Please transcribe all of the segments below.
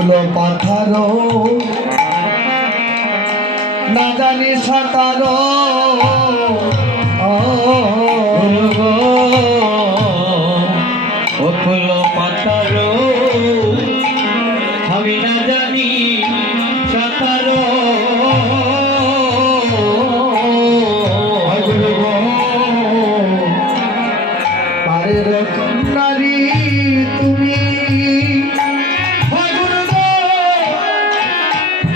ফুল পাথারো না জানি সাঁতারো ও ফুল পাতারো আমি না জানি সাঁতারো পারের নারী তুমি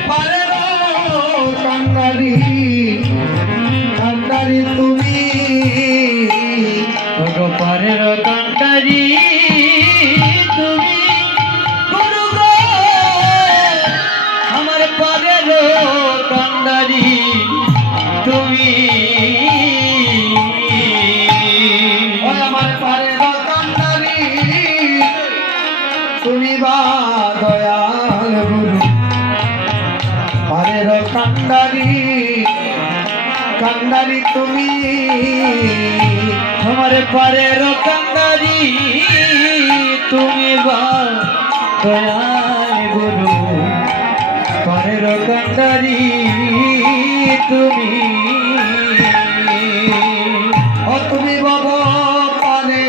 পারের কান্নারি কান্নারি তুমি পারের কান্ডারি তুমি গুরু গো আমার পারের কান্ডারি তুমি আমার পারের কান্নারি তুমি বা দয়াল গুরু পারের কান্নারি কান্নারি তুমি আমার পারের কান্ডারি তুমি বা দয়াল গুরু পারের কান্ডারি তুমি ও তুমি বাবা পারে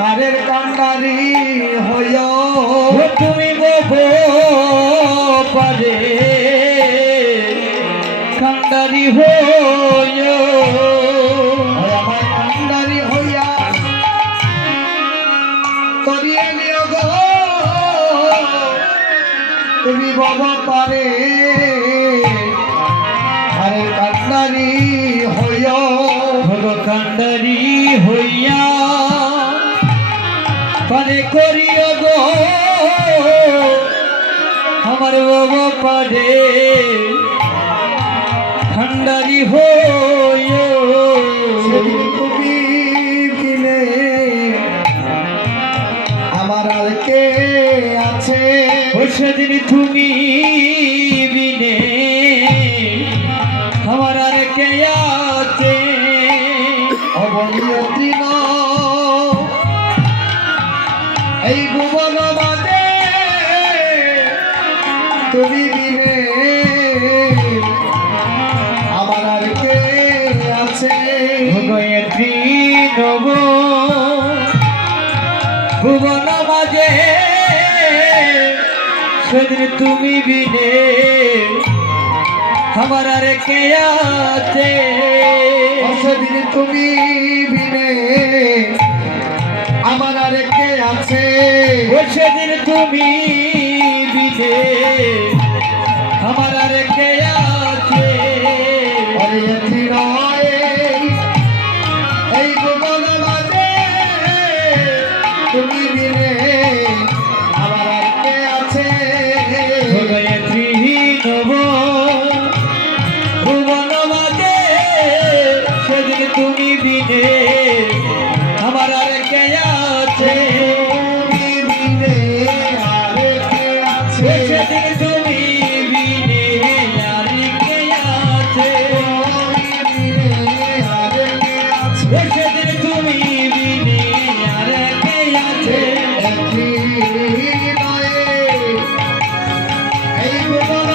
পারের কান্নারি হইয় ও তুমি বাবু পারে কান্ডারি হইয় আমার কান্নারি হইয়া তরিয়ে নিও গো তুমি বাবা পারে আরে কান্নারি হইয় কান্ডারি হইয়া পারে করিও গো আমার বাবা পারে কান্ডারি হইয়া সেদিন তুমি বিনে আমার আর কে আছে ও সেদিন তুমি বিনে আমার আর কে আছে অবনীয় তৃণ এই ভুবন মাঝে তুমি বিনে আমার আর কে আছে ভগয়ত্রী নব ভুবন মাঝে সেদিন তুমি বিনে আমার আর কে আছে সেদিন তুমি বিনে আমার আর কে আছে ও সেদিন তুমি বিনে আমার আর কে আছে অরে তৃণ এই ভুবন মাঝে তুমি বিনে আমার আর কে আছে ভগয়ত্রী নব ভুবন মাঝে সেদিন তুমি বিনে আমার আর কে আছে তুমি বিনে আর কে আছে সেদিন তুমি বিনে আর কে আছে তুমি বিনে আর কে আছে সেদিন তুমি বিনে আর কে আছে একটি নয় এই ভুবন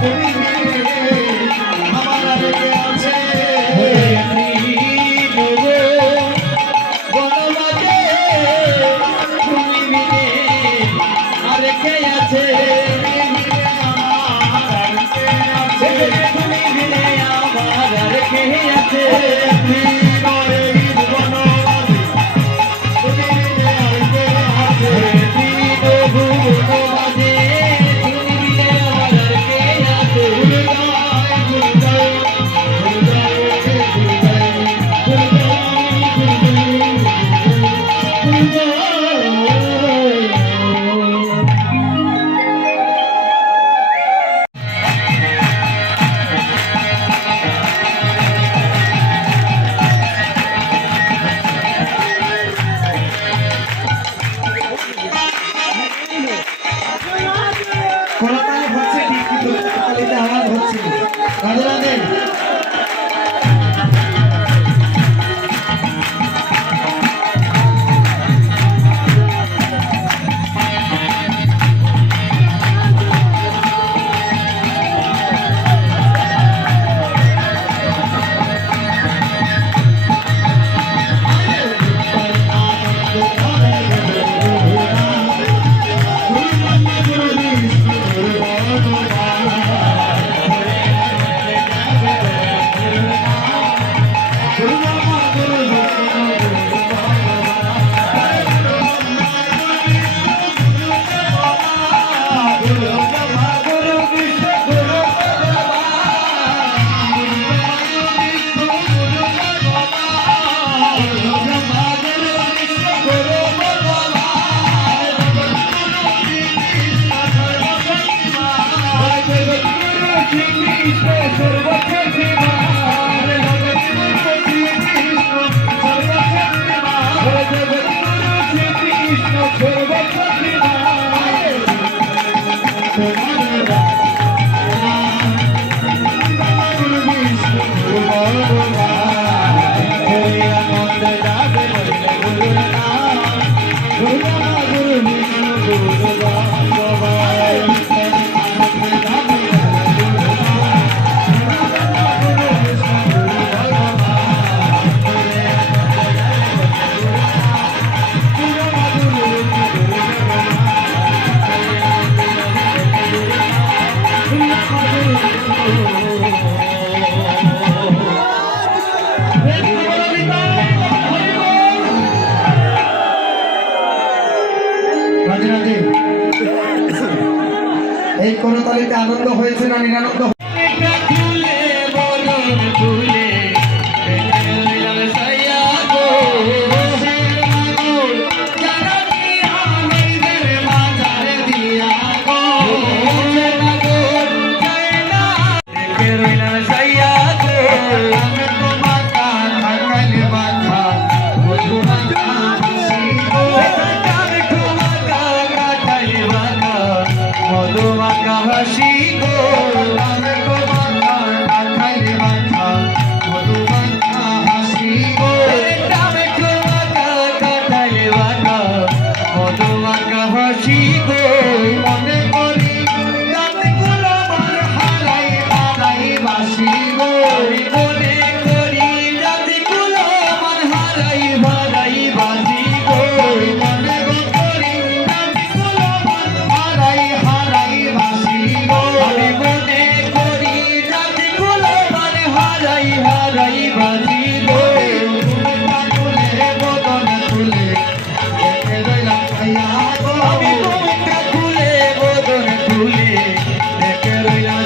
তুমি বিনে আমার আর কে আছে ভগয়ত্রী নব বন মাঝে তুমি বিনে আর কে এই করতালিতে আনন্দ হয়েছে না নিরানন্দ? এটা খুলে বদন খুলে দেখে রইলাম সাইয়া গো যারা দিয়া মেয়েদের বাজারে দিয়া গো, দেখে রইলাম সাইয়া গো আমি তো মাথা ঢাকাইলে মাথা, মধু মাথা হাসি গো। আমি ঠুমাকা কাটাই বাঁকা মধুমাকা হাসি গো আমি তো মাথা ঢাকাইলে মাথা, মধু মাথা হাসি গো। আমি ঠুমাকা কাটাই বাঁকা মধুমাকা হাসি গো মনে করি রাতগুলো আমার হারাই হারাই বাসি গো। আমি মনে করি রাতগুলো আমার হারাই ভারাই বাজি গো মনে করি রাতগুলো আমার হারাই হারাই বাসি গো। আমি মনে করি রাতগুলো আমার হারাই হারাই বাজি গো ঘুমটা তুলে বদন তুলে দেখে রইলাম ছায়া গো। আমি ঘুমটা খুলে বদন খুলে দেখে রইলাম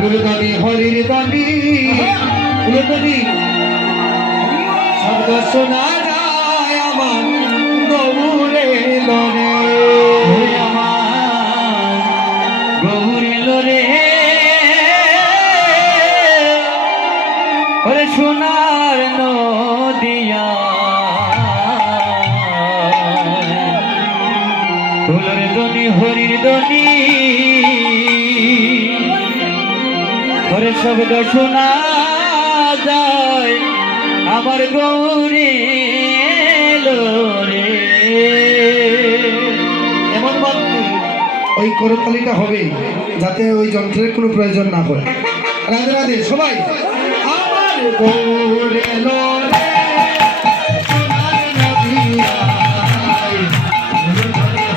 ফুলুর দানি হরির দানি ফুলুর দানি শব্দ শোনা যায় আমার গৌরে লরে আমার গৌরীল রে ওরে সোনার নদিয়া ফুলের দনি হরির দনি ওরে শব্দ শোনা যায় আমার গৌরী রে এমন ভাবে ওই করতালিটা হবে যাতে ওই যন্ত্রের কোনো প্রয়োজন না হয়। রাধে রাধে সবাই। আমার গৌরে লরে সোনার নদিয়া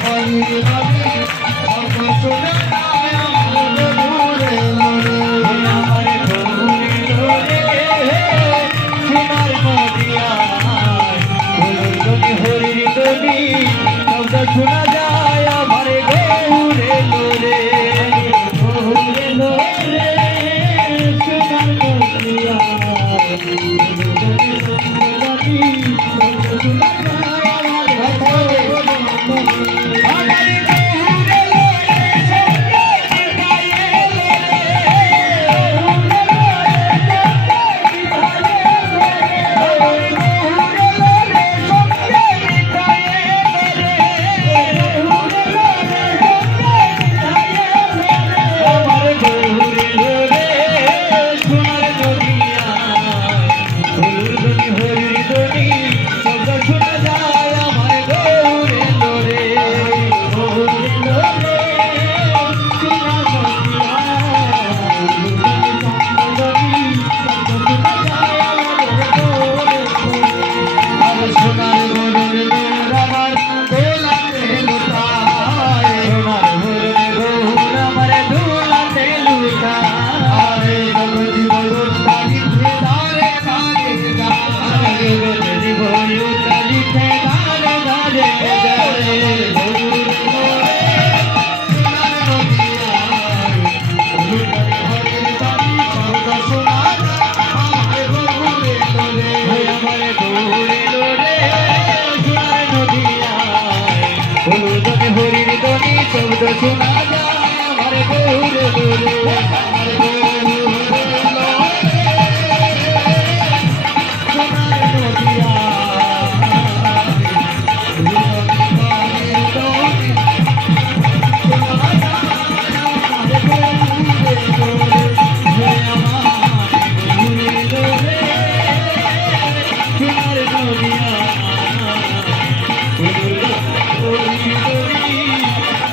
হরি হরি শব্দ শোনা যায় আমার গৌরে লরে আমার গৌরী রে সোনার নদিয়া ফুলের দনি হরির দনি শব্দ শোনা যায় আমার গৌরী রে গৌরী রে সোনার নদিয়া হরির দনি শব্দ শোনা যায় আমার গৌরে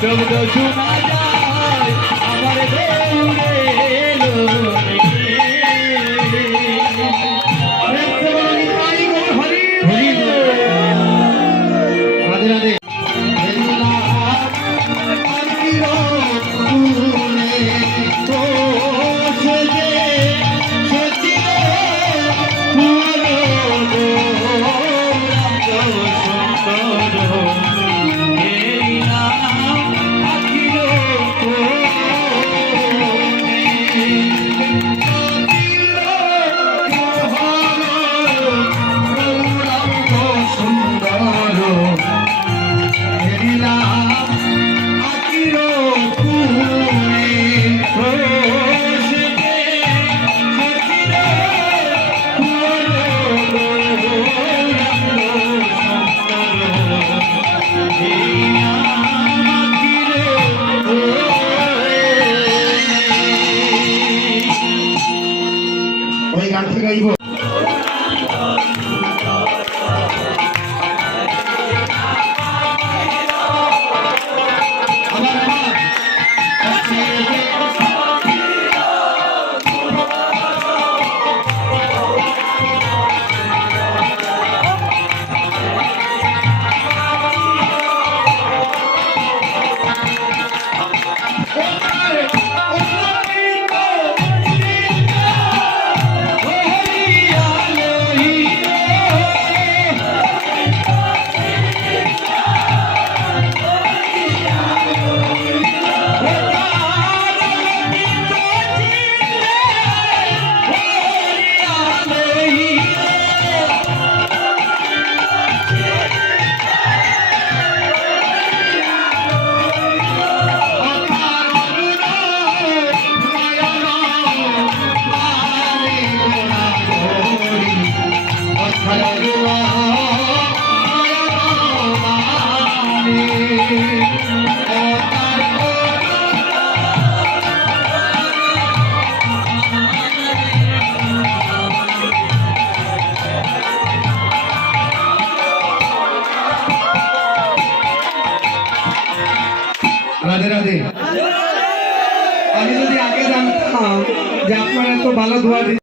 শব্দ শোনা যায় আমার রাধে রাধে। সুন্দর রাধে রাধে। আমি যদি আগে জানতাম যে আপনারা এত ভালো দোয়া দিন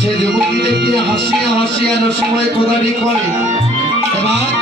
সে যুবতী দেখিয়া হাসিয়া হাসিয়া রসময় কোদারি করে এবার